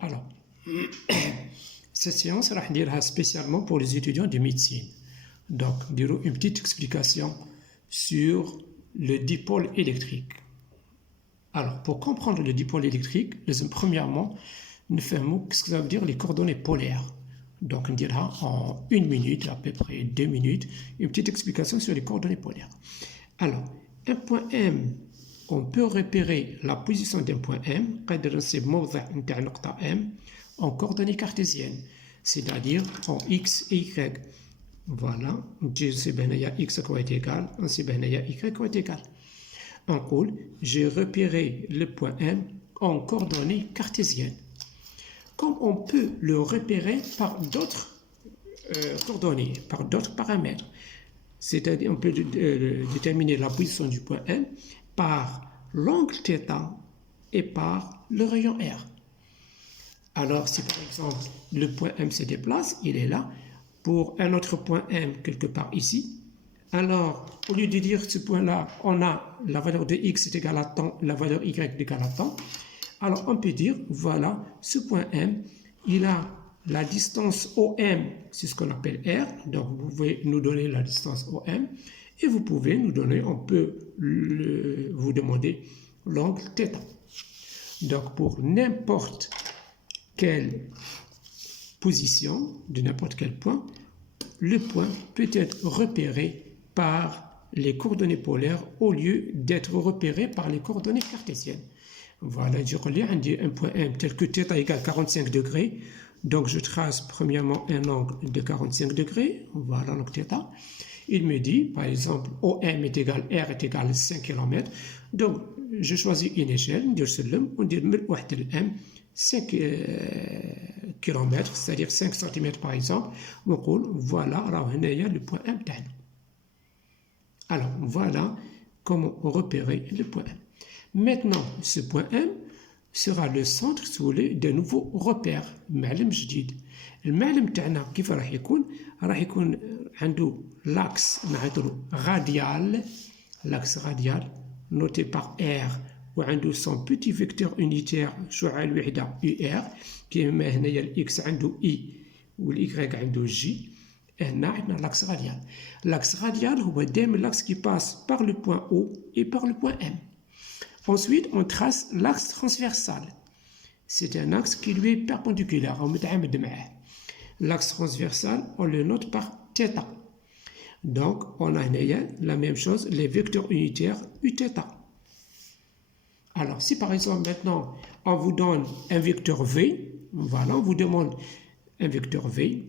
Alors, cette séance sera spécialement pour les étudiants de médecine. Donc, une petite explication sur le dipôle électrique. Alors, pour comprendre le dipôle électrique, premièrement, nous faisons ce que ça veut dire les coordonnées polaires. Donc, on dira en 1 minute, à peu près 2 minutes, une petite explication sur les coordonnées polaires. Alors, un point M, on peut repérer la position d'un point M, en coordonnées cartésiennes, c'est-à-dire en X et Y. Voilà, x est égal, on sait bien y est égal. En cool, j'ai repéré le point M en coordonnées cartésiennes. Comme on peut le repérer par d'autres coordonnées, par d'autres paramètres, c'est-à-dire on peut déterminer la position du point M par l'angle θ et par le rayon R. Alors, si par exemple le point M se déplace, il est là, pour un autre point M quelque part ici, alors au lieu de dire ce point-là, on a la valeur de x est égale à temps, la valeur y est égale à temps, alors on peut dire, voilà, ce point M, il a la distance OM, c'est ce qu'on appelle R, donc vous pouvez nous donner la distance OM, et vous pouvez nous donner, on peut vous demander l'angle θ. Donc pour n'importe quelle position, de n'importe quel point, le point peut être repéré par les coordonnées polaires au lieu d'être repéré par les coordonnées cartésiennes. Voilà, je relis un point M tel que θ égale 45 degrés. Donc je trace premièrement un angle de 45 degrés. Voilà, donc θ. Il me dit, par exemple, OM est égal, R est égal 5 km. Donc je choisis une échelle, on dit M 5 km, c'est-à-dire 5 cm par exemple. Voilà, le point M. Alors voilà comment repérer le point M. Maintenant, ce point M sera le centre d'un nouveau repère, معلم جديد. المعلم تاعنا كيف راح يكون عنده l'axe نعطيو radial, l'axe radial noté par R وعنده son petit vecteur unitaire شعاع الوحدة UR كيما هنايا الإكس عنده I والY عنده J. هنا عندنا l'axe radial. L'axe radial هو دائما l'axe qui passe par le point O et par le point M. Ensuite, on trace l'axe transversal. C'est un axe qui lui est perpendiculaire. L'axe transversal, on le note par θ. Donc, on a la même chose, les vecteurs unitaires Uθ. Alors, si par exemple maintenant, on vous donne un vecteur V, voilà, on vous demande un vecteur V,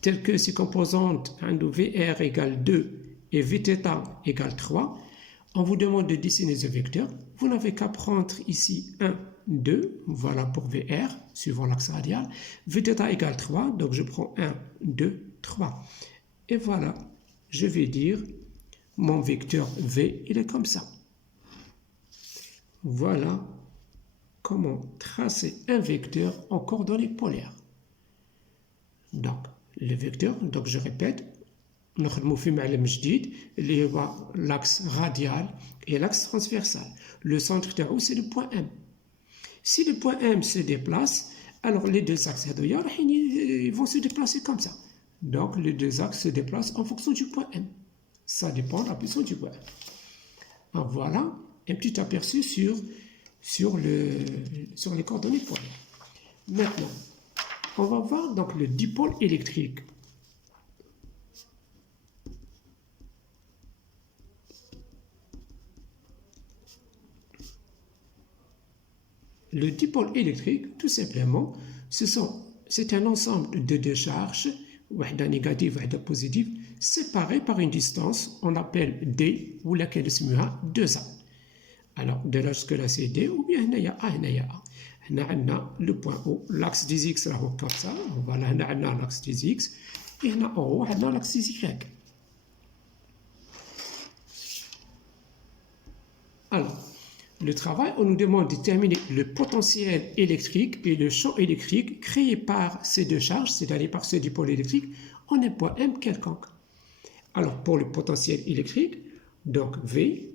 tel que ses composantes VR égale 2 et Vθ égale 3, on vous demande de dessiner ce vecteur. Vous n'avez qu'à prendre ici 1, 2, voilà pour VR, suivant l'axe radial. Vθ égale 3, donc je prends 1, 2, 3. Et voilà, je vais dire, mon vecteur V, il est comme ça. Voilà comment tracer un vecteur en coordonnées polaires. Donc, le vecteur, donc je répète, نخدمو في معلم جديد اللي هو l'axe radial et l'axe transversal. Le centre تاعو c'est le point M. Si le point M se déplace, alors les deux axes ils vont se déplacer comme ça. Donc les deux axes se déplacent en fonction du point M. Ça dépend de la position du point M. Alors voilà un petit aperçu sur les coordonnées polaires. Maintenant, on va voir donc le dipôle électrique. Le dipôle électrique, tout simplement, c'est un ensemble de deux charges, wahda négative, wahda positive, séparées par une distance, on appelle D, ou laquelle اسمها 2A. Alors, de là jusque-là, c'est D, ou bien هنايا A, هنايا A. هنا عندنا le point O, l'axe des X راهو comme ça, voilà, هنا عندنا l'axe des X, et هنا en haut عندنا l'axe des Y. Alors, le travail, on nous demande de déterminer le potentiel électrique et le champ électrique créé par ces deux charges, c'est-à-dire par ce dipôle électrique, en un point M quelconque. Alors, pour le potentiel électrique, donc V,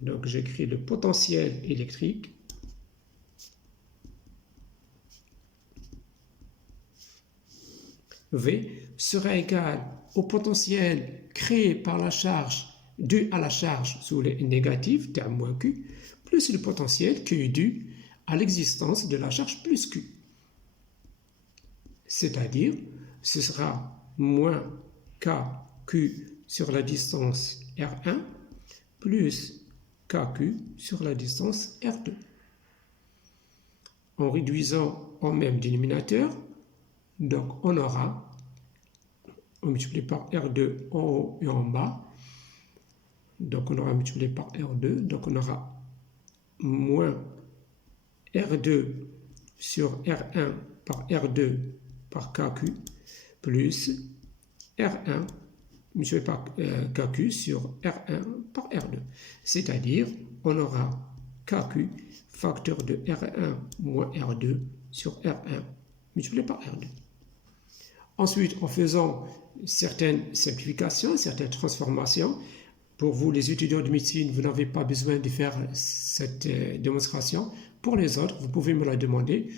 donc j'écris le potentiel électrique, V sera égal au potentiel créé par la charge dû à la charge sous les négatifs, T moins Q, plus le potentiel qui est dû à l'existence de la charge plus Q. C'est-à-dire, ce sera moins KQ sur la distance R1 plus KQ sur la distance R2. En réduisant au même dénominateur, donc on aura, on multiplie par R2 en haut et en bas, donc on aura multiplié par R2, donc on aura moins R2 sur R1 par R2 par KQ plus R1 multiplié par KQ sur R1 par R2. C'est-à-dire, on aura KQ facteur de R1 moins R2 sur R1 multiplié par R2. Ensuite, en faisant certaines simplifications, certaines transformations, pour vous, les étudiants de médecine, vous n'avez pas besoin de faire cette démonstration. Pour les autres, vous pouvez me la demander,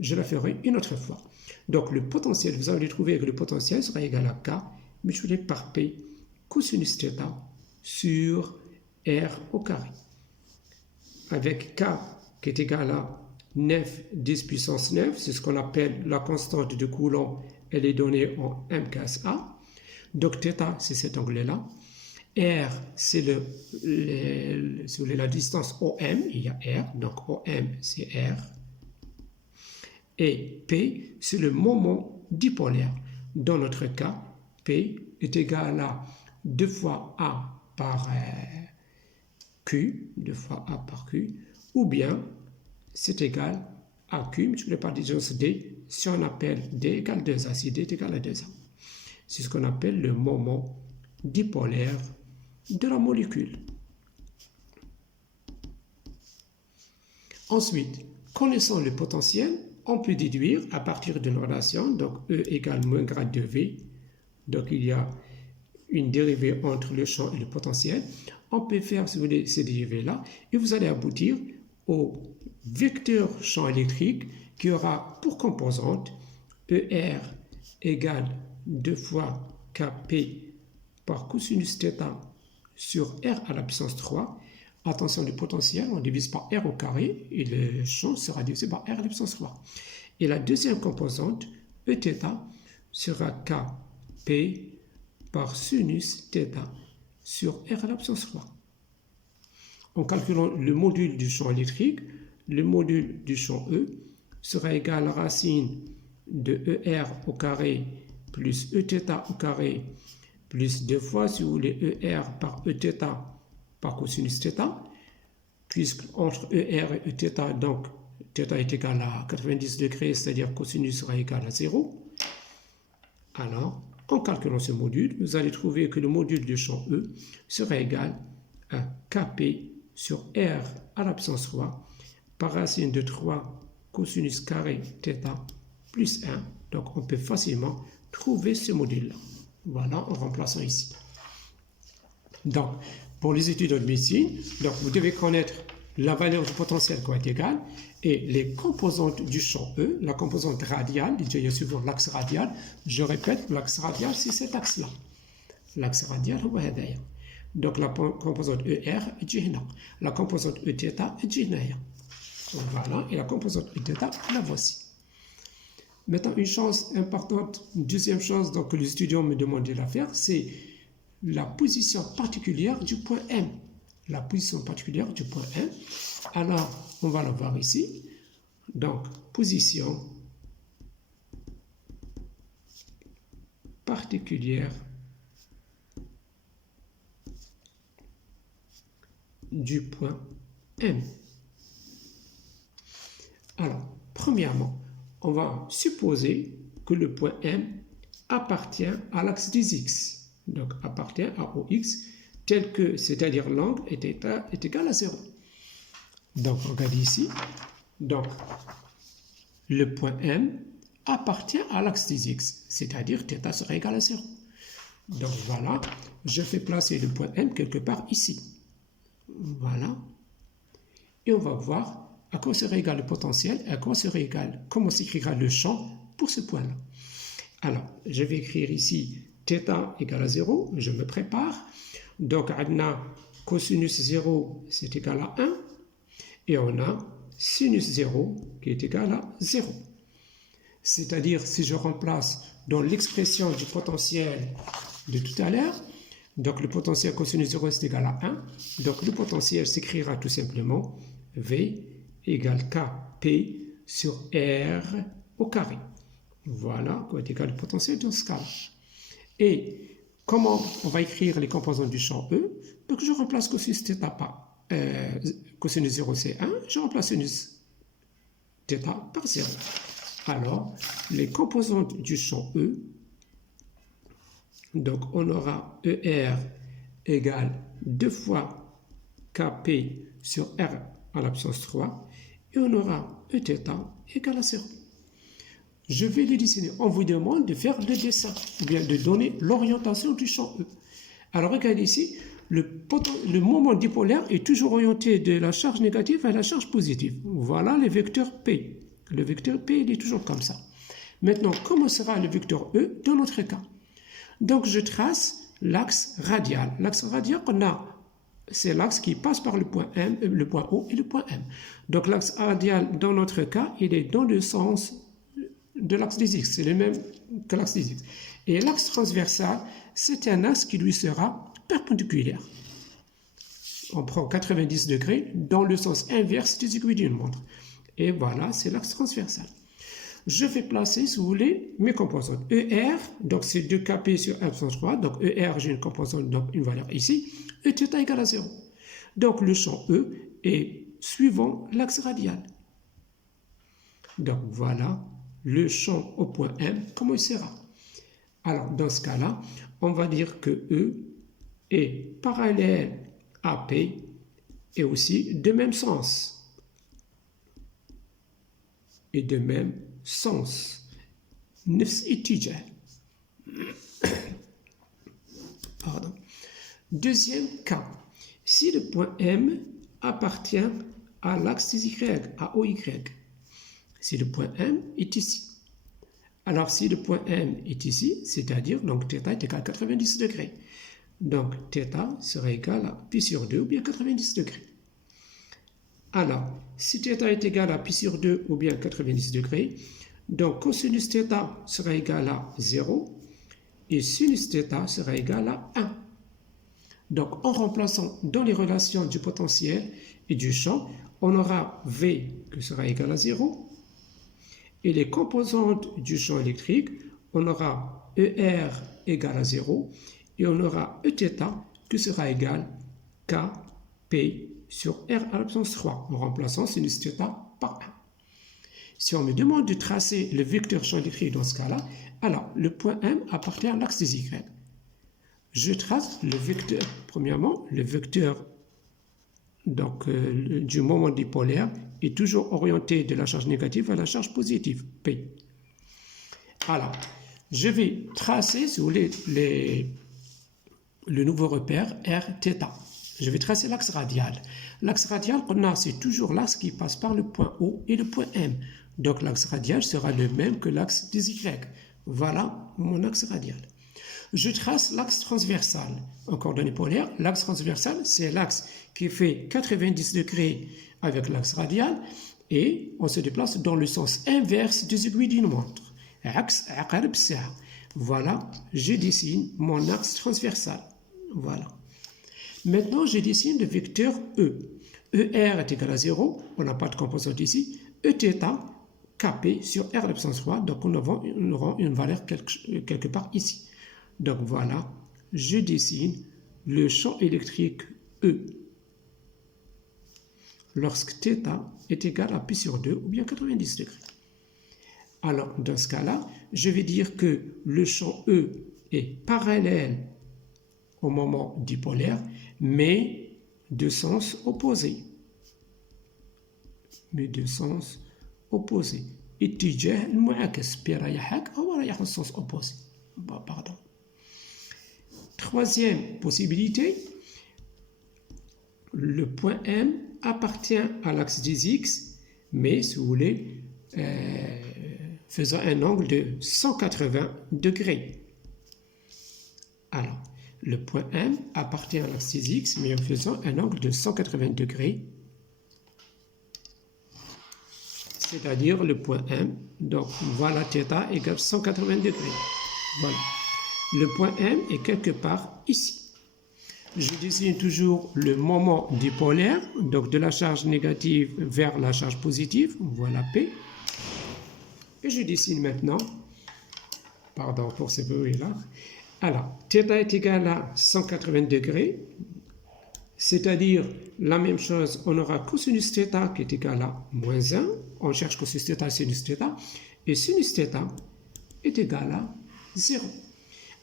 je la ferai une autre fois. Donc, le potentiel, vous allez trouver que le potentiel sera égal à K multiplié par P cosinus θ sur R au carré. Avec K qui est égal à 9 10 puissance 9, c'est ce qu'on appelle la constante de Coulomb, elle est donnée en M casse A. Donc, θ, c'est cet angle-là. R, c'est la distance OM, il y a R, donc OM, c'est R. Et P, c'est le moment dipolaire. Dans notre cas, P est égal à 2 fois A par Q, 2 fois A par Q, ou bien c'est égal à Q multiplié par distance D, si on appelle D égale 2A, si D est égal à 2A. C'est ce qu'on appelle le moment dipolaire de la molécule. Ensuite, connaissant le potentiel, on peut déduire à partir d'une relation, donc E égale moins grade de V, donc il y a une dérivée entre le champ et le potentiel. On peut faire, si vous voulez, ces dérivées-là, et vous allez aboutir au vecteur champ électrique qui aura pour composante ER égale 2 fois Kp par cosinus θ sur R à la puissance 3. Attention, le potentiel, on divise par R au carré et le champ sera divisé par R à la puissance 3. Et la deuxième composante, Eθ, sera Kp par sinus θ sur R à la puissance 3. En calculant le module du champ électrique, le module du champ E sera égal à la racine de ER au carré plus Eθ au carré plus 2 fois, si vous voulez, ER par Eθ par cosinus θ, puisque entre ER et Eθ, donc θ est égal à 90 degrés, c'est-à-dire cosinus sera égal à 0. Alors, en calculant ce module, vous allez trouver que le module du champ E sera égal à Kp sur R à la puissance 3 par racine de 3 cosinus carré θ plus 1. Donc, on peut facilement trouver ce module-là. Voilà, en remplaçant ici. Donc, pour les étudiants de médecine, donc vous devez connaître la valeur du potentiel qui est égale et les composantes du champ E, la composante radiale, suivant l'axe radial. Je répète, l'axe radial, c'est cet axe-là. L'axe radial, donc la composante ER est là. La composante Eθ est là. Voilà, et la composante Eθ, la voici. Maintenant, une chose importante, une deuxième chose donc, que les étudiants me demandent de la faire, c'est la position particulière du point M. La position particulière du point M. Alors, on va la voir ici. Donc, position particulière du point M. Alors, premièrement, on va supposer que le point M appartient à l'axe des X, donc appartient à OX, tel que, c'est-à-dire l'angle est égal à 0. Donc, regardez ici, donc le point M appartient à l'axe des X, c'est-à-dire θ sera égal à 0. Donc voilà, je fais placer le point M quelque part ici. Voilà. Et on va voir à quoi serait égal le potentiel et à quoi serait égal, comment s'écrira le champ pour ce point-là. Alors, je vais écrire ici θ égale à 0, je me prépare. Donc, on a cosinus 0, c'est égal à 1. Et on a sinus 0 qui est égal à 0. C'est-à-dire, si je remplace dans l'expression du potentiel de tout à l'heure, donc le potentiel cosinus 0 est égal à 1. Donc, le potentiel s'écrira tout simplement V égale Kp sur R au carré. Voilà quoi est égal le potentiel dans ce cas. Et comment on va écrire les composants du champ E? Donc je remplace cosinus θ par cosinus 0 c'est 1, je remplace sinus θ par 0. Alors les composantes du champ E, donc on aura ER égale 2 fois Kp sur R à la puissance 3 et on aura Eθ égale à 0. Je vais les dessiner. On vous demande de faire le dessin, ou bien de donner l'orientation du champ E. Alors regardez ici, le moment dipolaire est toujours orienté de la charge négative vers la charge positive. Voilà le vecteur P. Le vecteur P, il est toujours comme ça. Maintenant, comment sera le vecteur E dans notre cas? Donc je trace l'axe radial. L'axe radial, c'est l'axe qui passe par le point M, le point O et le point M. Donc l'axe radial, dans notre cas, il est dans le sens de l'axe des X, c'est le même que l'axe des X. Et l'axe transversal, c'est un axe qui lui sera perpendiculaire. On prend 90 degrés dans le sens inverse des aiguilles d'une montre. Et voilà, c'est l'axe transversal. Je vais placer, si vous voulez, mes composantes. ER, donc c'est 2Kp sur R3, donc ER, j'ai une composante, donc une valeur ici, et θ égale à 0. Donc le champ E est suivant l'axe radial. Donc voilà le champ au point M, comment il sera? Alors, dans ce cas-là, on va dire que E est parallèle à P et aussi de même sens. Et de même sens. Nefs ittijah. Pardon. Deuxième cas, si le point M appartient à l'axe Y, à OY, si le point M est ici. Alors, si le point M est ici, c'est-à-dire, donc, θ est égal à 90 degrés. Donc, θ sera égal à pi sur 2 ou bien 90 degrés. Alors, si θ est égal à pi sur 2 ou bien 90 degrés, donc cosinus θ sera égal à 0 et sinus θ sera égal à 1. Donc, en remplaçant dans les relations du potentiel et du champ, on aura V qui sera égal à 0. Et les composantes du champ électrique, on aura ER égale à 0 et on aura Eθ qui sera égal à Kp sur R à la puissance 3 en remplaçant sinus θ par 1. Si on me demande de tracer le vecteur champ électrique dans ce cas-là, alors le point M appartient à l'axe des Y. Je trace le vecteur, premièrement, le vecteur donc, du moment dipolaire est toujours orienté de la charge négative vers la charge positive, P. Alors, je vais tracer, si vous voulez, le nouveau repère Rθ. Je vais tracer l'axe radial. L'axe radial, c'est toujours l'axe qui passe par le point O et le point M. Donc, l'axe radial sera le même que l'axe des Y. Voilà mon axe radial. Je trace l'axe transversal. En coordonnées polaires, l'axe transversal, c'est l'axe qui fait 90 degrés avec l'axe radial et on se déplace dans le sens inverse des aiguilles d'une montre. Voilà, je dessine mon axe transversal. Voilà. Maintenant, je dessine le vecteur E. ER est égal à 0, on n'a pas de composante ici. Eθ, Kp sur R à la puissance 3, donc on aura une valeur quelque part ici. Donc voilà, je dessine le champ électrique E lorsque θ est égal à pi sur 2 ou bien 90 degrés. Alors, dans ce cas-là, je vais dire que le champ E est parallèle au moment dipolaire, mais de sens opposé. Mais de sens opposé. اتجاه المعاكس بي رايحك هو رايح au sens opposé. Pardon. Troisième possibilité, le point M appartient à l'axe des X, mais si vous voulez, faisant un angle de 180 degrés. Alors, le point M appartient à l'axe X, mais en faisant un angle de 180 degrés, c'est-à-dire le point M. Donc, voilà θ égale 180 degrés. Voilà. Le point M est quelque part ici. Je désigne toujours le moment dipolaire, donc de la charge négative vers la charge positive, voilà P. Et je dessine maintenant, pardon pour ce bruit-là, alors, θ est égal à 180 degrés, c'est-à-dire la même chose, on aura cosinus θ qui est égal à moins 1, on cherche cosinus θ, sinus θ, et sinus θ est égal à 0.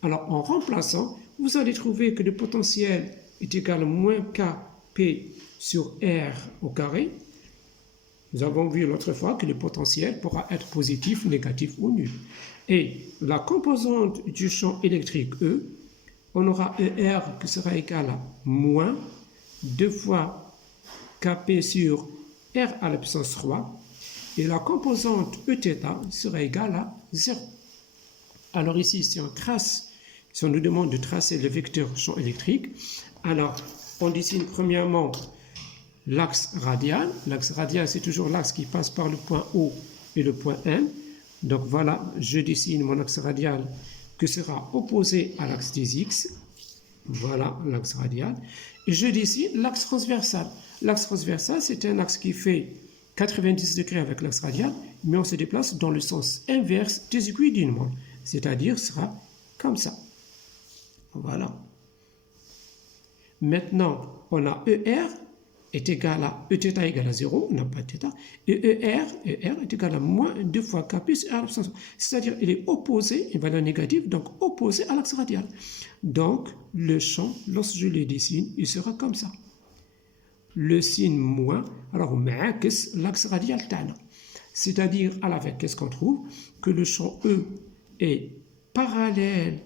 Alors, en remplaçant, vous allez trouver que le potentiel est égal à moins kP sur R au carré. Nous avons vu l'autre fois que le potentiel pourra être positif, négatif ou nul. Et la composante du champ électrique E, on aura ER qui sera égal à moins 2 fois kP sur R à la puissance 3. Et la composante Eθ sera égale à 0. Alors ici, si on nous demande de tracer le vecteur champ électrique, alors on dessine premièrement l'axe radial. L'axe radial, c'est toujours l'axe qui passe par le point O et le point M. Donc voilà, je dessine mon axe radial qui sera opposé à l'axe des X. Voilà l'axe radial. Et je dessine l'axe transversal. L'axe transversal, c'est un axe qui fait 90 degrés avec l'axe radial, mais on se déplace dans le sens inverse des aiguilles d'une montre. C'est-à-dire, sera comme ça. Voilà. Maintenant, on a ER est égal à Eθ égale à 0, on n'a pas de θ, et ER est égal à moins 2 fois Kp sur R, c'est-à-dire il est opposé, une valeur négative, donc opposé à l'axe radial. Donc, le champ, lorsque je le dessine, il sera comme ça. Le signe moins, alors l'axe radial tana. C'est-à-dire, à la fin, qu'est-ce qu'on trouve? Que le champ E est parallèle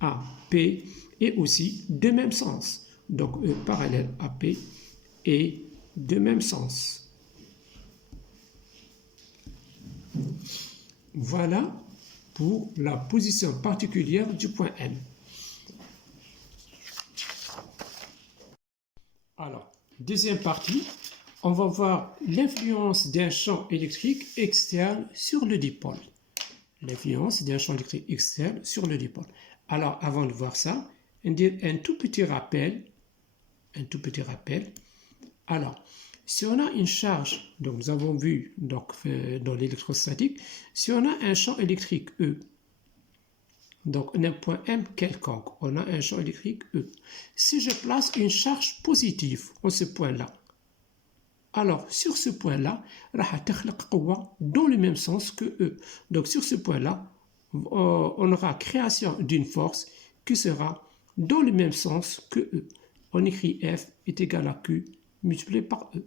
à P et aussi de même sens. Donc, E parallèle à P et de même sens. Voilà pour la position particulière du point M. Alors, deuxième partie, on va voir l'influence d'un champ électrique externe sur le dipôle. L'influence d'un champ électrique externe sur le dipôle. Alors, avant de voir ça, un tout petit rappel. Alors, si on a une charge, donc nous avons vu donc, dans l'électrostatique, si on a un champ électrique E, donc on a un point M quelconque, on a un champ électrique E. Si je place une charge positive en ce point-là, alors sur ce point-là, dans le même sens que E. Donc sur ce point-là, on aura création d'une force qui sera dans le même sens que E. On écrit F est égal à Q multiplié par E.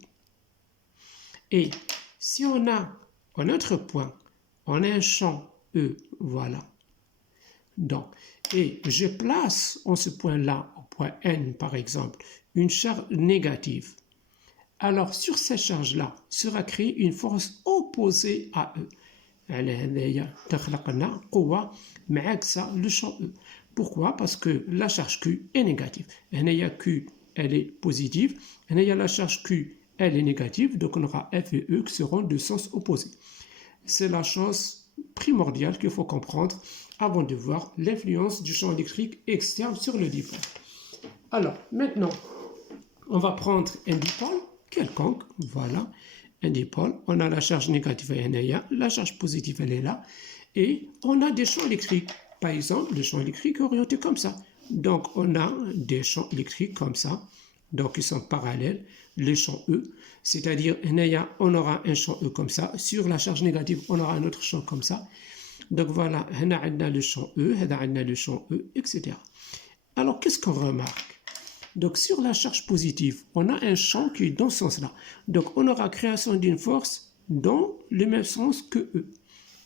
Et si on a un autre point, on a un champ E, voilà. Donc, et je place en ce point-là, au point N par exemple, une charge négative. Alors, sur cette charge-là, sera créée une force opposée à E. Le champ E. Pourquoi? Parce que la charge Q est négative. Q, elle est positive. La charge Q, elle est négative. Donc, on aura F et E qui seront de sens opposé. C'est la chose primordiale qu'il faut comprendre avant de voir l'influence du champ électrique externe sur le dipôle. Alors, maintenant, on va prendre un dipôle quelconque. Voilà, un dipôle. On a la charge négative, elle est là. La charge positive, elle est là. Et on a des champs électriques. Par exemple, le champ électrique est orienté comme ça. Donc, on a des champs électriques comme ça. Donc, ils sont parallèles, les champs E. C'est-à-dire, on aura un champ E comme ça. Sur la charge négative, on aura un autre champ comme ça. Donc, voilà, on a le champ E, on a le champ E, etc. Alors, qu'est-ce qu'on remarque? Donc, sur la charge positive, on a un champ qui est dans ce sens-là. Donc, on aura création d'une force dans le même sens que E.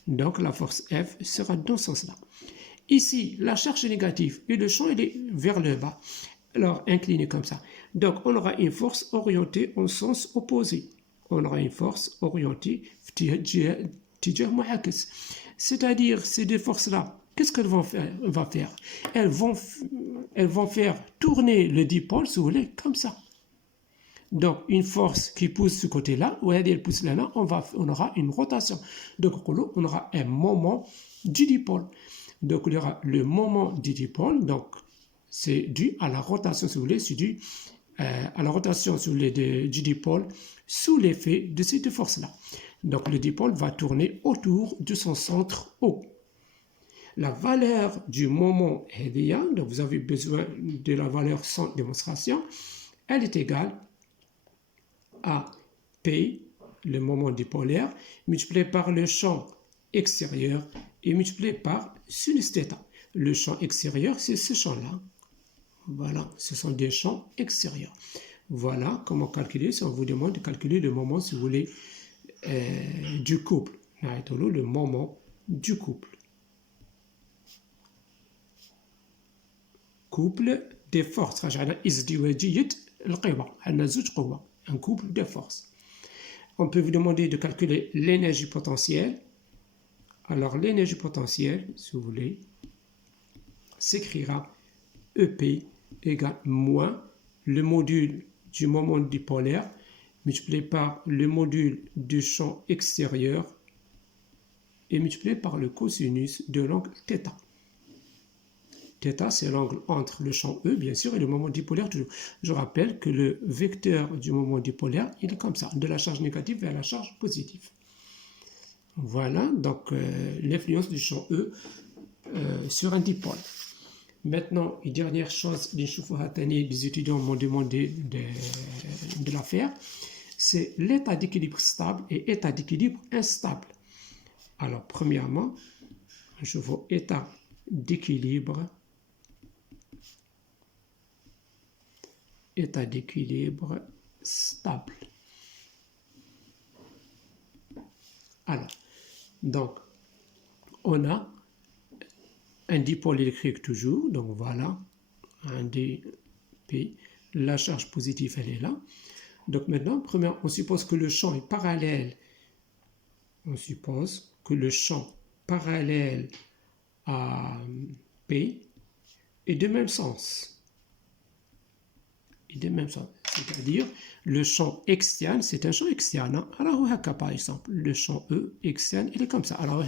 Donc, la force F sera dans ce sens-là. Ici, la charge est négative et le champ il est vers le bas. Alors, incliné comme ça. Donc, on aura une force orientée en sens opposé. On aura une force orientée اتجاه معاكس. C'est-à-dire ces deux forces-là, qu'est-ce qu'elles vont faire? Elles vont faire tourner le dipôle, si vous voulez, comme ça. Donc, une force qui pousse ce côté-là, ou elle pousse là, on aura une rotation. Donc, on aura un moment du dipôle. Donc, il y aura le moment du dipôle, donc c'est dû à la rotation, si vous voulez, c'est dû à la rotation, si vous voulez, du dipôle sous l'effet de ces deux forces-là. Donc, le dipôle va tourner autour de son centre O. La valeur du moment هذيا, donc vous avez besoin de la valeur sans démonstration, elle est égale à P, le moment dipolaire, multiplié par le champ extérieur et multiplié par sinus θ. Le champ extérieur, c'est ce champ-là. Voilà, ce sont des champs extérieurs. Voilà comment calculer, si on vous demande de calculer le moment, si vous voulez, du couple. Le moment du couple. Couple des forces. Un couple de forces. On peut vous demander de calculer l'énergie potentielle. Alors, l'énergie potentielle, si vous voulez, s'écrira EP égale moins le module du moment dipolaire multiplié par le module du champ extérieur et multiplié par le cosinus de l'angle θ. Θ, c'est l'angle entre le champ E, bien sûr, et le moment dipolaire. Je rappelle que le vecteur du moment dipolaire, il est comme ça, de la charge négative vers la charge positive. Voilà, donc l'influence du champ E sur un dipôle. Maintenant, une dernière chose, les étudiants m'ont demandé de la faire, c'est l'état d'équilibre stable et état d'équilibre instable. Alors, premièrement, je vois état d'équilibre stable. Alors, donc, on a un dipôle électrique toujours, donc voilà, un dp, la charge positive, elle est là. Donc maintenant, premièrement, on suppose que le champ est parallèle, on suppose que le champ parallèle à P est de même sens. C'est-à-dire le champ externe, c'est un champ externe. Alors, par exemple, le champ E externe, il est comme ça. Alors,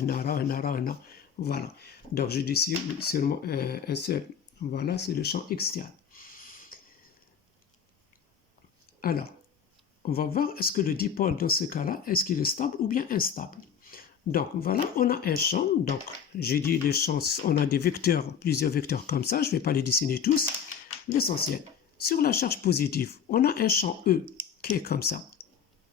voilà. Donc, je décide seulement un seul. Voilà, c'est le champ externe. Alors, on va voir est-ce que le dipôle, dans ce cas-là, est-ce qu'il est stable ou bien instable. Donc, voilà, on a un champ. Donc, j'ai dit le champ, on a des vecteurs, plusieurs vecteurs comme ça. Je ne vais pas les dessiner tous. L'essentiel. Sur la charge positive, on a un champ E qui est comme ça.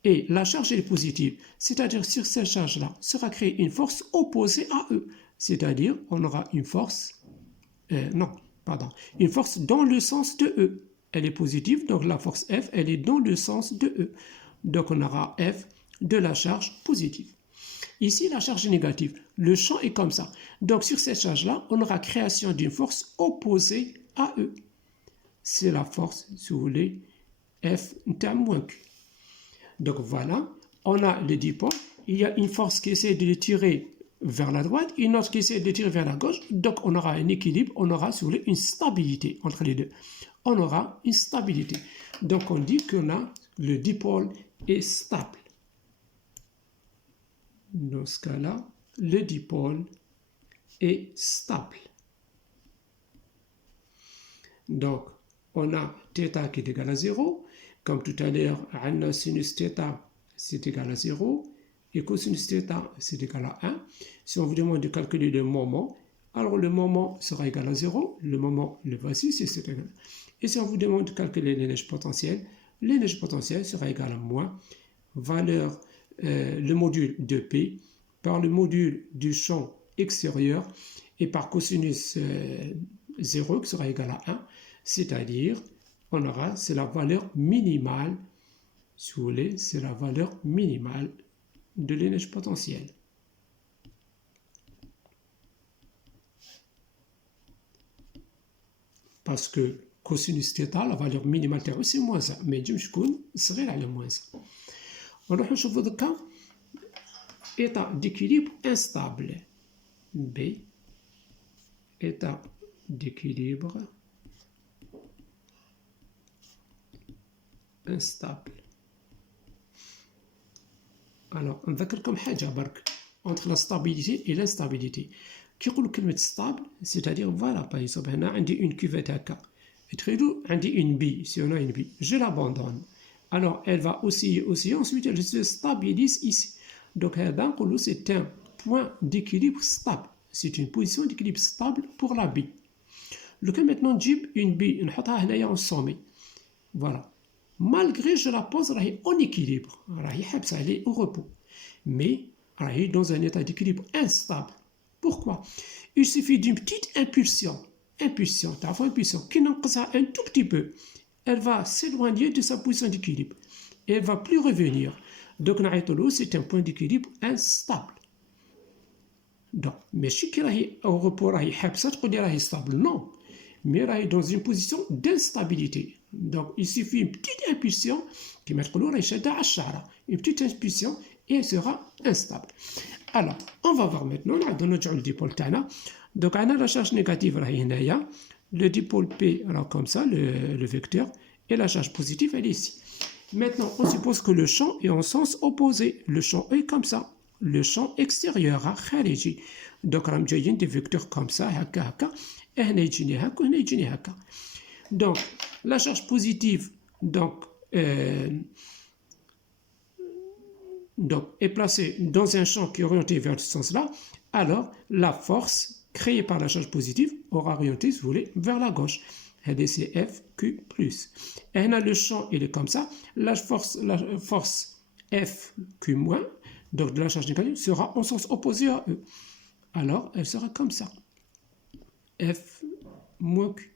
Et la charge est positive, c'est-à-dire sur cette charge-là sera créée une force opposée à E. C'est-à-dire, on aura une force, une force dans le sens de E. Elle est positive, donc la force F, elle est dans le sens de E. Donc on aura F de la charge positive. Ici, la charge est négative. Le champ est comme ça. Donc sur cette charge-là, on aura création d'une force opposée à E. C'est la force, si vous voulez, F moins Q. Donc voilà, on a le dipôle. Il y a une force qui essaie de le tirer vers la droite, une autre qui essaie de le tirer vers la gauche. Donc on aura un équilibre, on aura, si vous voulez, une stabilité entre les deux. On aura une stabilité. Donc on dit qu'on a le dipôle est stable. Dans ce cas-là, le dipôle est stable. Donc, on a θ qui est égal à 0. Comme tout à l'heure, on a sinus θ, c'est égal à 0. Et cosinus θ, c'est égal à 1. Si on vous demande de calculer le moment, alors le moment sera égal à 0. Le moment, le voici, c'est égal. Et si on vous demande de calculer l'énergie potentielle sera égal à moins valeur, le module de P par le module du champ extérieur et par cosinus 0 qui sera égal à 1. C'est-à-dire, on aura, c'est la valeur minimale, si vous voulez, c'est la valeur minimale de l'énergie potentielle. Parce que cosinus θ, la valeur minimale تاعو c'est moins 1, mais جيم شكون صغير على moins 1. ونروح نشوفوا ذكا état d'équilibre instable. B, état d'équilibre instable. Alors, نذكركم حاجة برك entre la stabilité et l'instabilité. كي يقولوا كلمة stable, c'est-à-dire voilà, par exemple, هنا عندي une cuvette هكا. تخيلوا عندي une bille, si on a une bille, je l'abandonne. Alors, elle va osciller, ensuite elle se stabilise ici. Donc, هذا نقولوا c'est un point d'équilibre stable. C'est une position d'équilibre stable pour la bille. لو كان maintenant نجيب une bille نحطها هنايا en sommet. Voilà. Malgré je la pose راهي en équilibre, راهي حابسة, elle est au repos. Mais راهي dans un état d'équilibre instable. Pourquoi? Il suffit d'une petite impulsion. تعرفوا impulsion, qui ننقصها un tout petit peu. Elle va s'éloigner de sa position d'équilibre. Et elle ne va plus revenir. Donc, c'est un point d'équilibre instable. Donc, mais si qui est au repos, est stable, non. Mais elle est dans une position d'instabilité. Donc, il suffit une petite impulsion, une petite impulsion, et elle sera instable. Alors, on va voir maintenant, le dipôle. Donc, on a la charge négative, le dipôle P, alors comme ça, le vecteur, et la charge positive, elle est ici. Maintenant, on suppose que le champ est en sens opposé. Le champ est comme ça. Le champ extérieur, khariji. Donc, on a des vecteurs comme ça, donc, la charge positive est placée dans un champ qui est orienté vers ce sens-là. Alors, la force créée par la charge positive aura orienté, si vous voulez, vers la gauche. C'est FQ+. Et le champ, il est comme ça. La force FQ-, donc de la charge négative, sera en sens opposé à E. Alors, elle sera comme ça. F moins Q.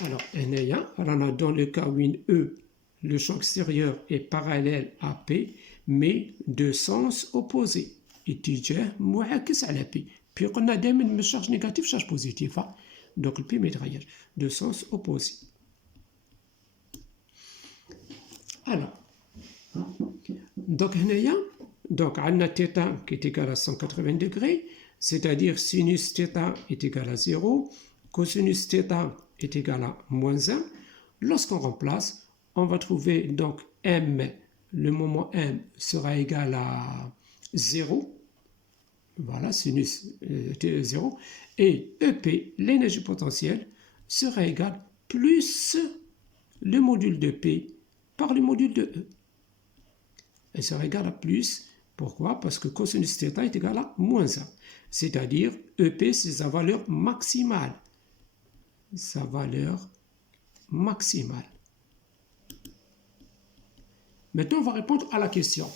Alors, dans le cas où une E, le champ extérieur est parallèle à P, mais de sens opposé. اتجاه معاكس على P. Puis, on a دائما charge négative, charge positive. Donc, le P métraillage de sens opposé. Alors, donc, on a θ qui est égal à 180 degrés, c'est-à-dire sinus θ est égal à 0, cosinus θ est égal à moins 1. Lorsqu'on remplace, on va trouver donc M, le moment M sera égal à 0. Voilà, sinus 0. Et EP, l'énergie potentielle, sera égale plus le module de P par le module de E. Elle sera égale à plus. Pourquoi? Parce que cosinus θ est égal à moins 1. C'est-à-dire EP, c'est sa valeur maximale. Sa valeur maximale. Maintenant, on va répondre à la question.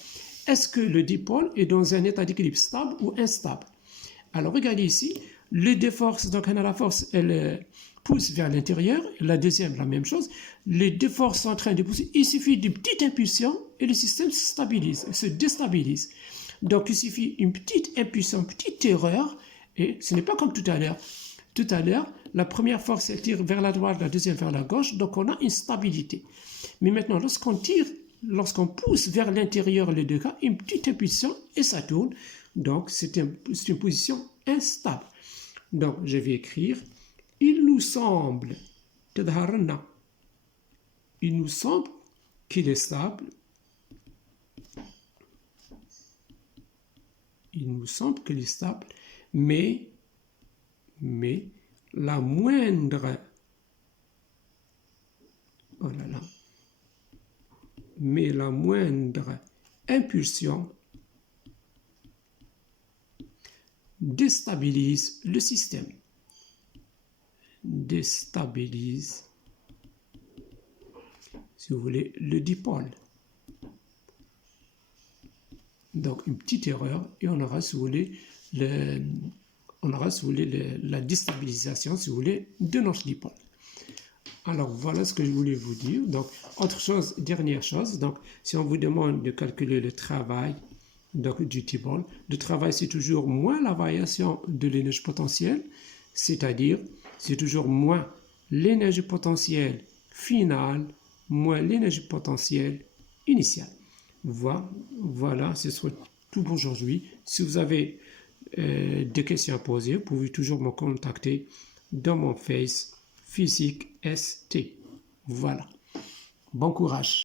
Est-ce que le dipôle est dans un état d'équilibre stable ou instable? Alors, regardez ici. Les deux forces, donc la force, elle pousse vers l'intérieur. La deuxième, la même chose. Les deux forces sont en train de pousser. Il suffit d'une petite impulsion et le système se stabilise, se déstabilise. Donc, il suffit une petite impulsion, une petite erreur. Et ce n'est pas comme tout à l'heure. Tout à l'heure, la première force, elle tire vers la droite, la deuxième vers la gauche. Donc, on a une stabilité. Mais maintenant, lorsqu'on tire, lorsqu'on pousse vers l'intérieur les deux cas, une petite impulsion et ça tourne. Donc, c'est une position instable. Donc, je vais écrire « Il nous semble qu'il est stable. Il nous semble qu'il est stable, mais la moindre... Oh là là. Mais la moindre impulsion déstabilise le système. Déstabilise, si vous voulez, le dipôle. Donc, une petite erreur et on aura, si vous voulez, la déstabilisation, si vous voulez, de notre dipôle. Alors, voilà ce que je voulais vous dire. Donc, autre chose, dernière chose, donc, si on vous demande de calculer le travail donc, du dipôle, le travail, c'est toujours moins la variation de l'énergie potentielle, c'est-à-dire, c'est toujours moins l'énergie potentielle finale, moins l'énergie potentielle initiale. Voilà, ce serait tout pour aujourd'hui. Si vous avez des questions à poser, vous pouvez toujours me contacter dans mon Face Physique ST. Voilà. Bon courage.